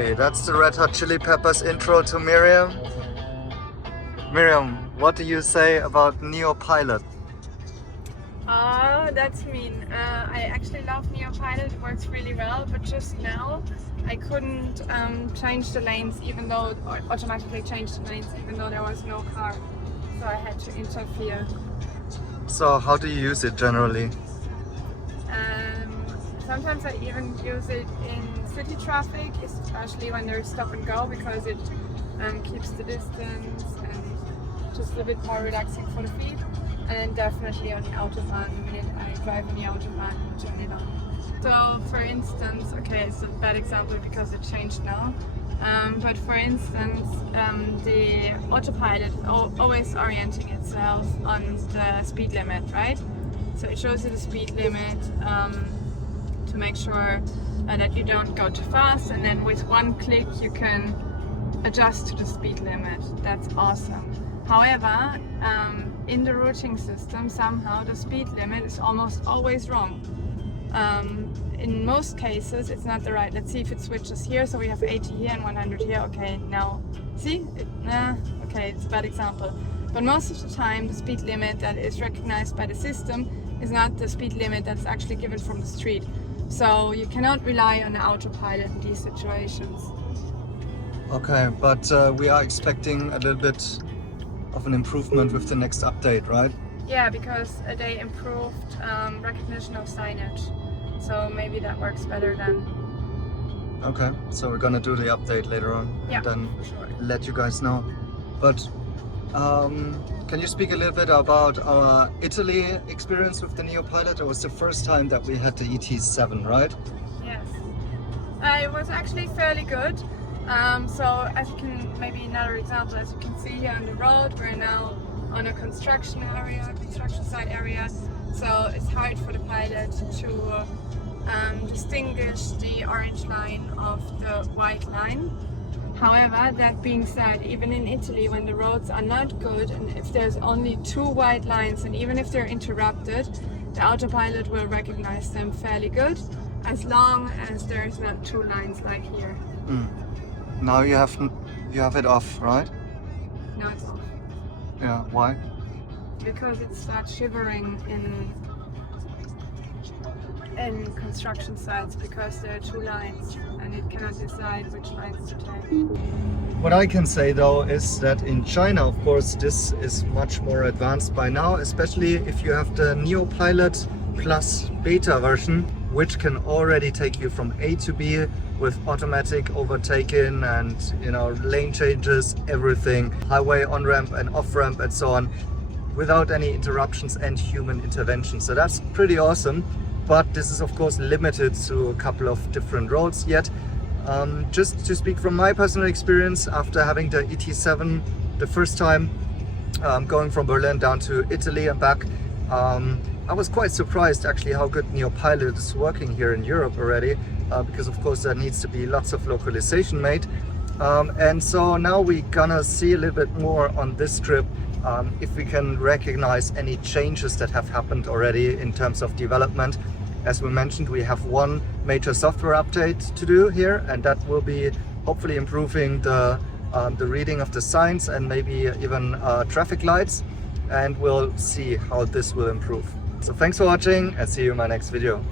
Okay, that's the Red Hot Chili Peppers intro to Miriam. Miriam, what do you say about NIO Pilot? Oh, that's mean. I actually love NIO Pilot, it works really well, but just now I couldn't change the lanes or automatically change the lanes even though there was no car. So I had to interfere. So how do you use it generally? Sometimes I even use it in city traffic, especially when there's stop and go, because it keeps the distance and just a bit more relaxing for the feet. And definitely on the Autobahn, the minute I drive on the Autobahn, turn it on. So for instance, okay, it's a bad example because it changed now. But for instance, the Autopilot always orienting itself on the speed limit, right? So it shows you the speed limit to make sure that you don't go too fast, and then with one click you can adjust to the speed limit. That's awesome. However, in the routing system, somehow the speed limit is almost always wrong. In most cases, it's not the right. Let's see if it switches here. So we have 80 here and 100 here. Okay, now see? Okay, it's a bad example. But most of the time, the speed limit that is recognized by the system is not the speed limit that's actually given from the street. So you cannot rely on the Autopilot in these situations. Okay, but we are expecting a little bit of an improvement with the next update, right? Yeah, because they improved recognition of signage. So maybe that works better then. Okay, so we're gonna do the update later on, Yeah, and then for sure. let you guys know. But can you speak a little bit about our Italy experience with the NIO Pilot? It was the first time that we had the ET7, right? Yes. It was actually fairly good. So as you can, maybe another example, as you can see here on the road, we're now on a construction site area. So it's hard for the pilot to distinguish the orange line of the white line. However, that being said, even in Italy, when the roads are not good and if there's only two white lines, and even if they're interrupted, the Autopilot will recognize them fairly good, as long as there's not two lines like here. Now you have it off, right? No, it's off. Yeah, why? Because it starts shivering in construction sites because there are two lines and it cannot decide which lines to take. What I can say though is that in China, of course, this is much more advanced by now, especially if you have the NIO Pilot Plus beta version, which can already take you from A to B with automatic overtaking and, you know, lane changes, everything, highway on-ramp and off-ramp and so on, without any interruptions and human intervention. So that's pretty awesome. But this is of course limited to a couple of different roads yet. Just to speak from my personal experience, after having the ET7 the first time, going from Berlin down to Italy and back, I was quite surprised actually how good NIO Pilot is working here in Europe already, because of course there needs to be lots of localization made. And so now we're gonna see a little bit more on this trip if we can recognize any changes that have happened already in terms of development. As we mentioned, we have one major software update to do here, and that will be hopefully improving the reading of the signs and maybe even traffic lights, and we'll see how this will improve. So thanks for watching and see you in my next video.